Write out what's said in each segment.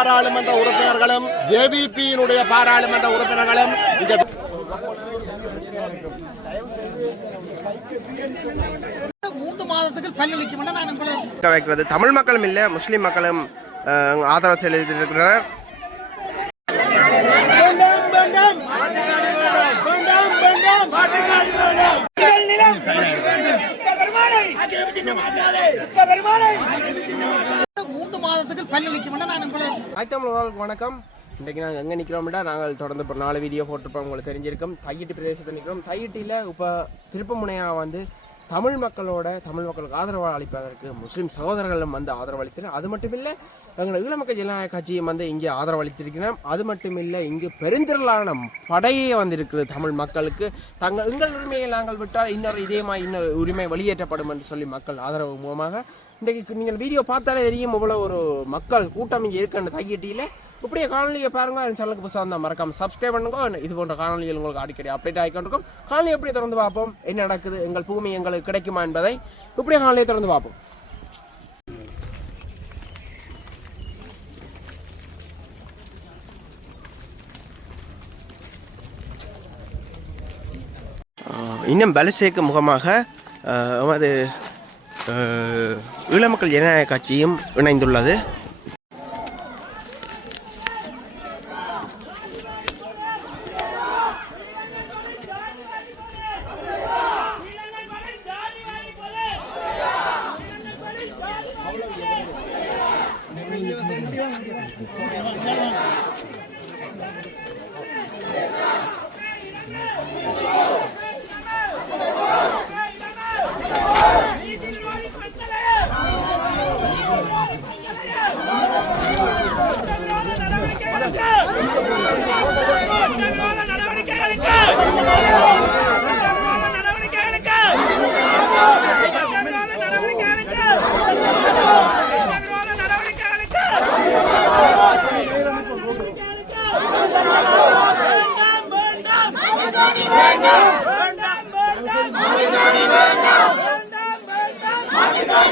பாராளுமன்ற உறுப்பினர்களும் ஜேவிபியினுடைய பாராளுமன்ற உறுப்பினர்களும் இந்த மூன்று மாதத்துக்கு பல்லளிக்கும் நான் உங்களை இருக்க வைக்கிறது. தமிழ் மக்களும் இல்லை முஸ்லீம் மக்களும் ஆதரவு செலுத்தியிருக்கிறார். மூன்று மாதத்துக்கு பல்லளிக்கும் நான் உங்களை வணக்கம். இன்றைக்கு நாங்கள் எங்கே நிற்கிறோம்டா நாங்கள் தொடர்ந்து இப்போ நாலு வீடியோ போட்டிருப்போம். உங்களுக்கு தெரிஞ்சிருக்கும். தையிட்டு பிரதேசத்தில் நிற்கிறோம் தையிட்டியில் இப்போ திருப்பமுனையாக வந்து தமிழ் மக்களோட தமிழ் மக்களுக்கு ஆதரவு அளிப்பதற்கு முஸ்லீம் சகோதரர்களும் வந்து ஆதரவு அளித்தனர். அது மட்டும் இல்லை எங்கள் ஈழமக்கள் ஜனநாயக கட்சியும் வந்து இங்கே ஆதரவு அளித்திருக்கிறோம் அது மட்டும் இல்லை இங்கு பெருந்திரளான படையே வந்திருக்குது தமிழ் மக்களுக்கு. தங்கள் எங்கள் உரிமையை நாங்கள் விட்டால் இன்னொரு இதயமா இன்னொரு உரிமை வெளியேற்றப்படும் என்று சொல்லி மக்கள் ஆதரவு மூலமாக இன்றைக்கு நீங்கள் வீடியோ பார்த்தாலே தெரியும் இவ்வளோ ஒரு மக்கள் கூட்டம் இங்கே இருக்குன்னு தையிட்டியில் இப்படியே காணொலியை பாருங்கள் அந்த சேனலுக்கு புதுசாக இருந்தால் மறக்காமல் சப்ஸ்கிரைப் பண்ணுங்க. இது போன்ற காணொலிகள் உங்களுக்கு அடிக்கடி அப்டேட் ஆகிக்கொண்டிருக்கும் காணொலி எப்படி திறந்து பார்ப்போம்? என்ன நடக்குது? எங்கள் பூமி எங்களுக்கு கிடைக்குமா என்பதை இப்படியே காணொலியை திறந்து பார்ப்போம். இன்னும் பலசேக்கு முகமாக அது ஈழமக்கள் ஜனநாயக கட்சியும் இணைந்துள்ளது.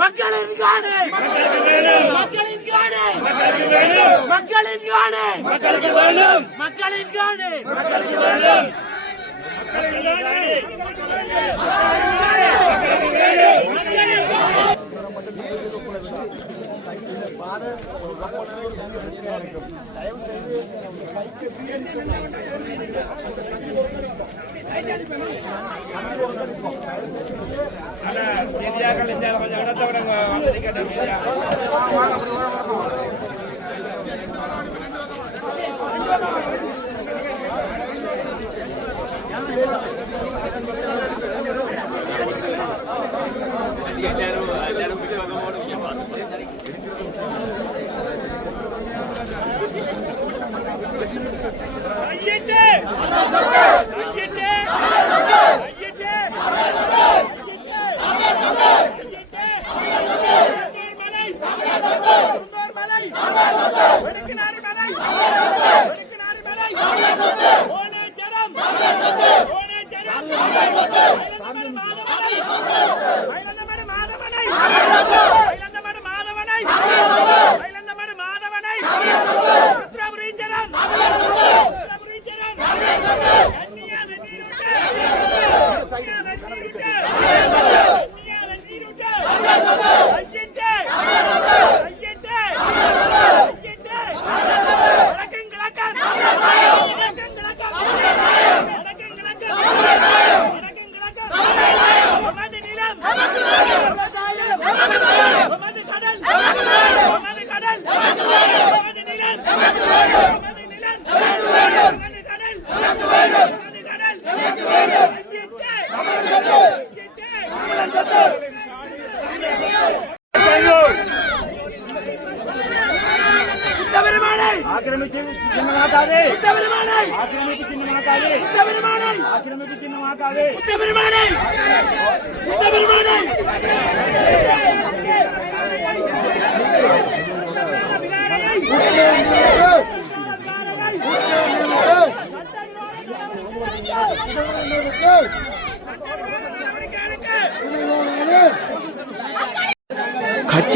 மக்களின் காணே மக்களின் காணே மக்களின் காணே மக்களுக்கு வேணும் மக்களின் இடத்தை விட வேணும் கேட்டேன் ¡Siguiente!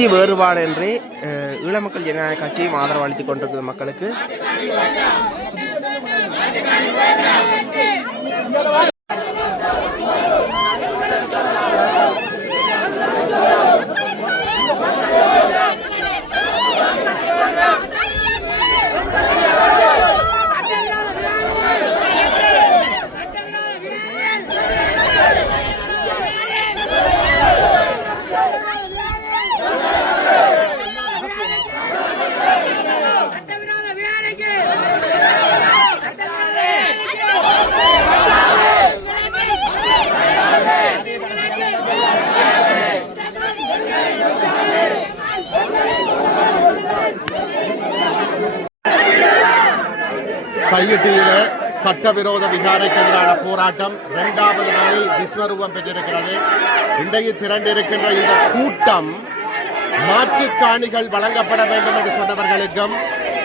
கட்சி வேறுபாடு என்று அஹ், ஜனநாயக கட்சியும் ஆதரவு அளித்துக் கொண்டிருக்கிறது மக்களுக்கு சட்டவிரோத விகாரைக்கு தையிட்டியில சட்டவிரோத விகாரைக்கு எதிரான போராட்டம் இரண்டாவது நாளில் விஸ்வரூபம் பெற்றிருக்கிறது. இன்றைக்கு திரண்டிருக்கின்ற இந்த கூட்டம் மாற்று காணிகள் வழங்கப்பட வேண்டும் என்று சொன்னவர்களுக்கும்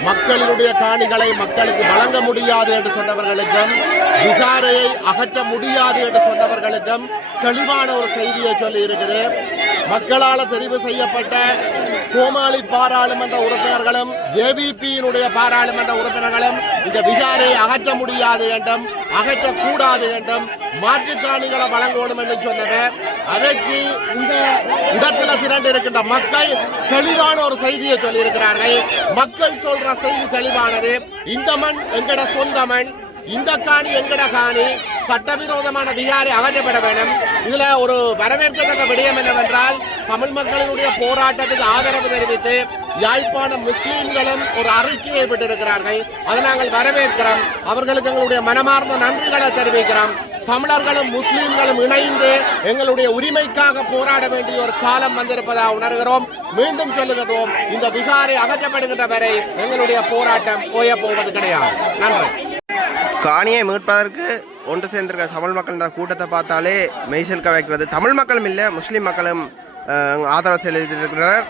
மக்களினுடைய காணிகளை மக்களுக்கு வழங்க முடியாது என்று சொன்னவர்களுக்கும் விகாரையை அகற்ற முடியாது என்று சொன்னவர்களுக்கும் தெளிவான ஒரு செய்தியை சொல்லி இருக்கிறேன் மக்களால் தெரிவு செய்யப்பட்ட கோமாளி பாராளுமன்ற உறுப்பினர்களும் ஜேவிபியினுடைய பாராளுமன்ற உறுப்பினர்களும் இந்த விகாரை அகற்ற முடியாது என்றும் அகற்றக்கூடாது என்றும் மாற்றுக்காணிகளை வழங்கணும் என்று சொன்னவர் அதற்கு இந்த இடத்துல திரண்டு இருக்கின்ற மக்கள் தெளிவான ஒரு செய்தியை சொல்லியிருக்கிறார்கள். மக்கள் சொல்ற செய்தி தெளிவானது. இந்த மண் எங்கட சொந்த மண்? இந்த காணி எங்கட காணி? சட்டவிரோதமான விகாரை அகற்றப்பட வேண்டும். இதுல ஒரு வரவேற்கத்தக்க விடயம் என்னவென்றால் தமிழ் மக்களினுடைய போராட்டத்துக்கு ஆதரவு தெரிவித்து யாழ்ப்பாண முஸ்லீம்களும் ஒரு அறிக்கையை விட்டிருக்கிறார்கள் அதை நாங்கள் வரவேற்கிறோம். அவர்களுக்கு எங்களுடைய மனமார்ந்த நன்றிகளை தெரிவிக்கிறோம். தமிழர்களும் முஸ்லீம்களும் இணைந்து எங்களுடைய உரிமைக்காக போராட வேண்டிய ஒரு காலம் வந்திருப்பதாக உணர்கிறோம். மீண்டும் சொல்லுகிறோம் இந்த விகாரை அகற்றப்படுகின்ற வரை எங்களுடைய போராட்டம் போய போவது கிடையாது. நன்றி. காணியை மீட்பதற்கு ஒன்று சேர்ந்திருக்க தமிழ் மக்கள் இந்த கூட்டத்தை பார்த்தாலே மெய்செல்க வைக்கிறது. தமிழ் மக்களும் இல்லை முஸ்லீம் மக்களும் ஆதரவு செலுத்தியிருக்கிறார்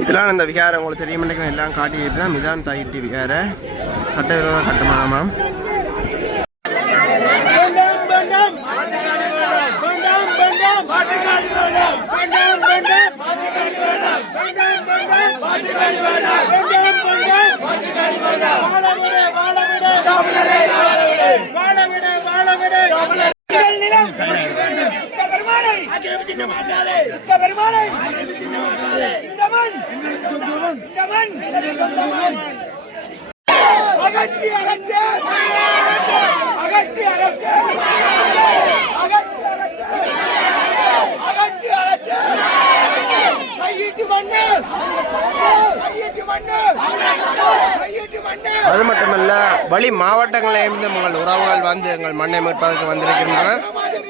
இதெல்லாம் இந்த விகாரை உங்களுக்கு தெரியும் நினைக்கிறேன் எல்லாம் காட்டிக்கிட்டு தான் மிதான் தாயிட்டு விகார. சட்டவிரோத கட்டுமானமாம் வேண்டாம் வாழ விட வாழ விடு பெருமானை இந்த பெருமானை இந்த மண் இந்த மண். இந்த மண். அகற்றி அகற்று. அகற்றி அகற்று. அகற்றி அகற்றி. அகற்று கையிட்டு மண்ணு. கையிட்டு மண்ணு. கையிட்டு மண்ணு. அது மட்டுமல்ல வழி மாவட்டங்களிலிருந்து உங்கள் உறவுகள் வந்து எங்கள் மண்ணை மீட்பதற்கு வந்திருக்கின்றனர்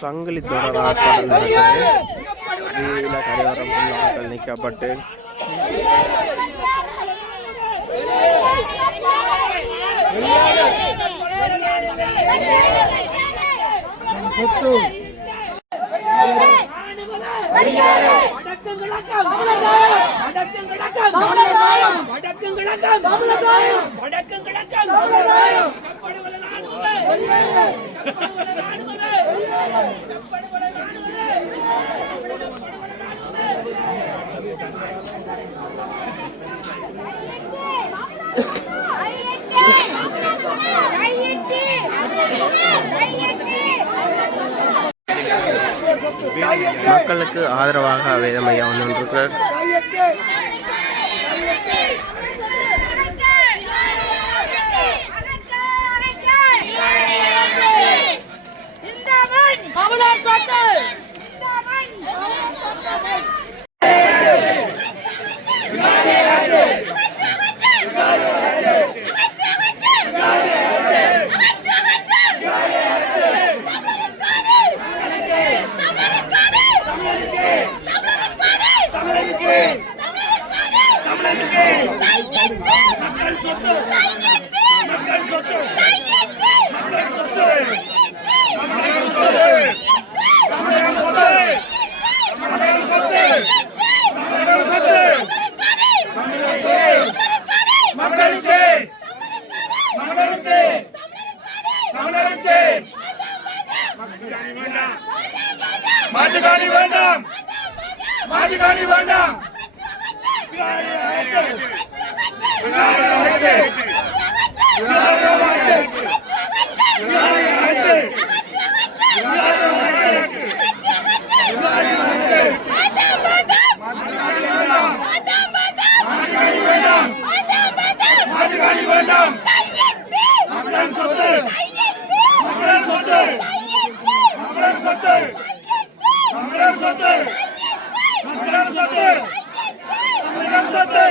சங்கிலி தொடர் ஆட்டம் வீதியில கரையோரம் ஆட்கள் நிற்கப்பட்டு வடக்கும் கிழக்கும் வடக்கும் கிழக்கும் வடக்கும் கிழக்கம் வடக்கும் கிழக்கும் கப்படுவல நாடுகளே கப்படுவல நாடுகளே கப்படுவல மக்களுக்கு ஆதரவாக வேதமையா வந்து கொண்டிருக்கிறார் தமிழர் சொத்து மக்களுக்கு மக்களுக்கு தமிழருக்கு மாட்டுக்காணி வேண்டாம் மாட்டுக்காணி வேண்டாம் மாட்டுக்காணி வேண்டாம் மக்கள் சொத்து மக்கள் சொத்து மக்கள் சொத்து மக்கள் சொத்து மக்கள் சொத்து